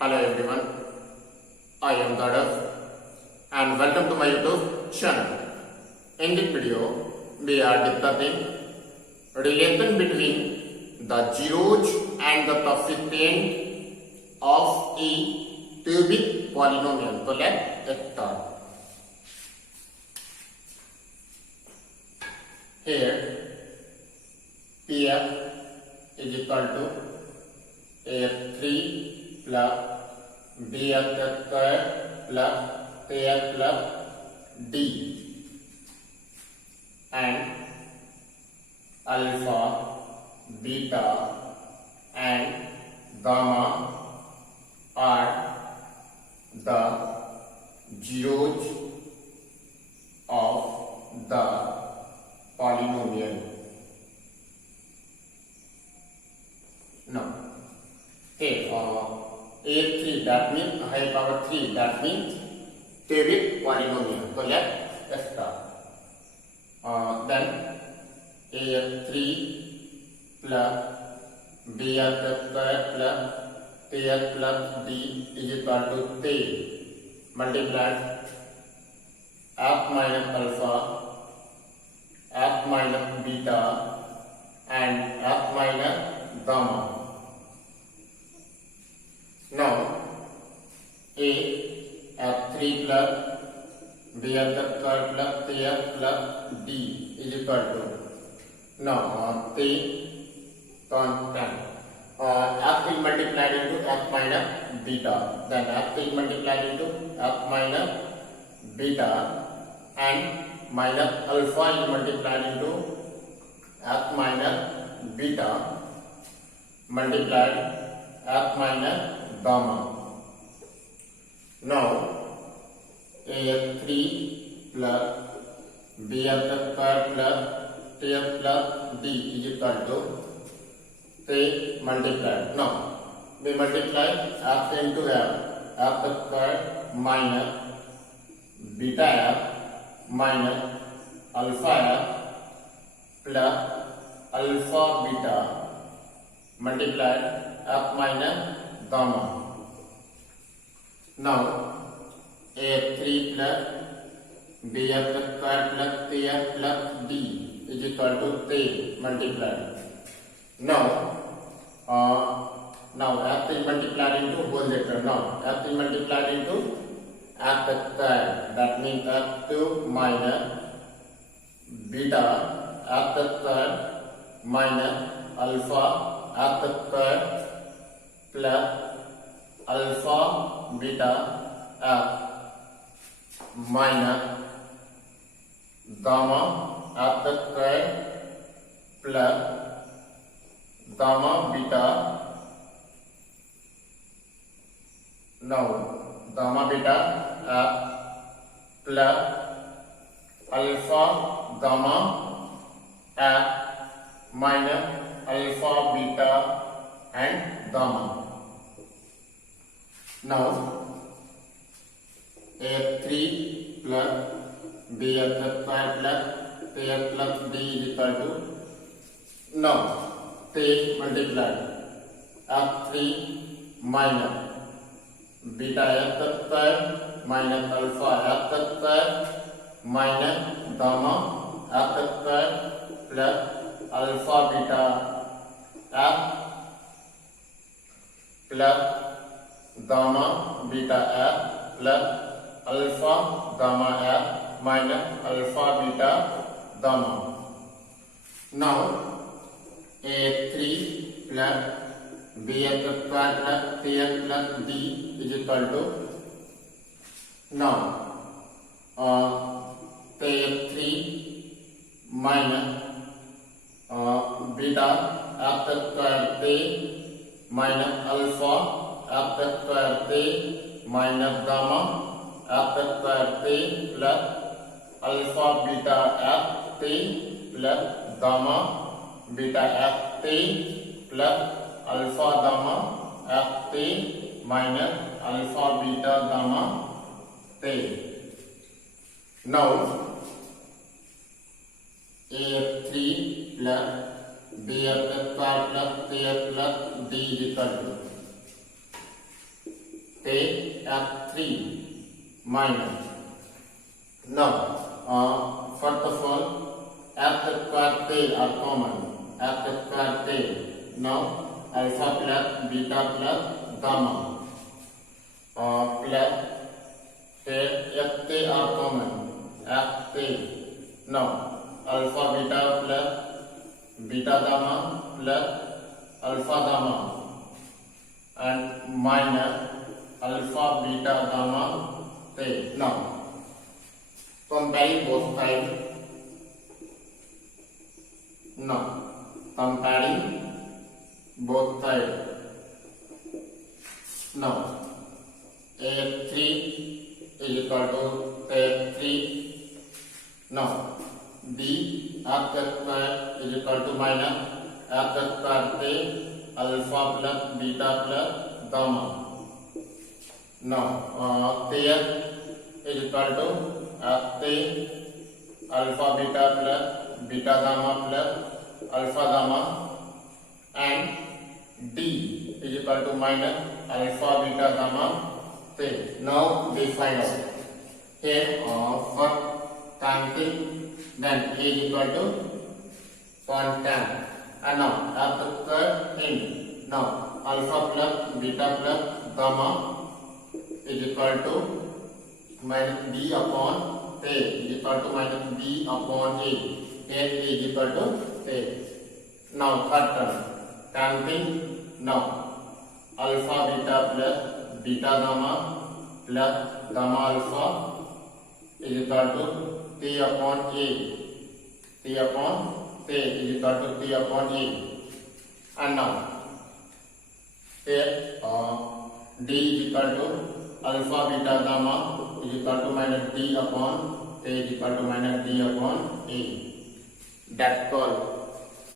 Hello everyone, I am Gaurav and welcome to my YouTube channel. In this video, we are discussing relation between the zeros and the coefficient of a cubic polynomial. So let's start. Here, Pf is equal to a3 plus bx square plus kx plus d and alpha, beta and gamma are the zeros of the polynomial. Now, here a3 that means high power 3, that means cubic polynomial. So let's start. Then a3 plus bx square plus kx plus d is equal to 3 multiplied f minus alpha, f minus beta and f minus gamma. Now, a f3 plus bx square plus kx plus d is equal to, now 3 constant. F will multiply into f minus beta, then f will multiply into f minus beta and minus alpha is multiplied into f minus beta multiplied f minus gamma. Now, a3 plus bx square plus kx plus d is equal to 3 multiplied. Now, we multiply f into f square minus beta f minus alpha f plus alpha beta multiplied f minus gamma. Now, a3 plus bx square plus kx plus d is equal to 3 multiplied. Now f is multiplied into whole letter. Now f is multiplied into f square. That means f2 minus beta f square minus alpha f square plus alpha beta f minus gamma f square plus gamma beta. Now gamma beta f plus alpha gamma f minus alpha beta and gamma. Now a3 plus bx square plus kx plus d is equal to, now 3 multiplied f3 minus beta f square minus alpha f square minus gamma f square plus alpha beta f plus gamma beta f plus alpha gamma f minus alpha beta gamma. Now a3 plus bx square plus kx plus d is equal to, now a3 minus beta f square k minus alpha f square k minus gamma f square k plus alpha beta f k plus gamma beta f k plus alpha gamma f k minus alpha beta gamma k. Now a3 plus bx square plus kx plus d is equal to, f3 minus. Now, first of all, f square they are common. F square they. Now, alpha plus beta plus gamma plus f they are common. F they. Now, alpha beta plus beta gamma plus alpha gamma and minus alpha beta gamma they. Now, comparing both sides. Now, comparing both sides. Now, a3 is equal to a3. Now, b f square is equal to minus f square a alpha plus beta plus gamma. Now, there is equal to f alpha beta plus beta gamma plus alpha gamma and d is equal to minus alpha beta gamma. Now we find out here for counting, then a is equal to constant, and now f square in. Now alpha plus beta plus gamma is equal to minus b upon a is equal to minus b upon a. Here a is equal to a. Now third term counting. Now alpha beta plus beta gamma plus gamma alpha is equal to t upon a. T upon a is equal to t upon a. And now here d is equal to alpha beta gamma is equal to minus d upon a is equal to minus d upon a. That's all.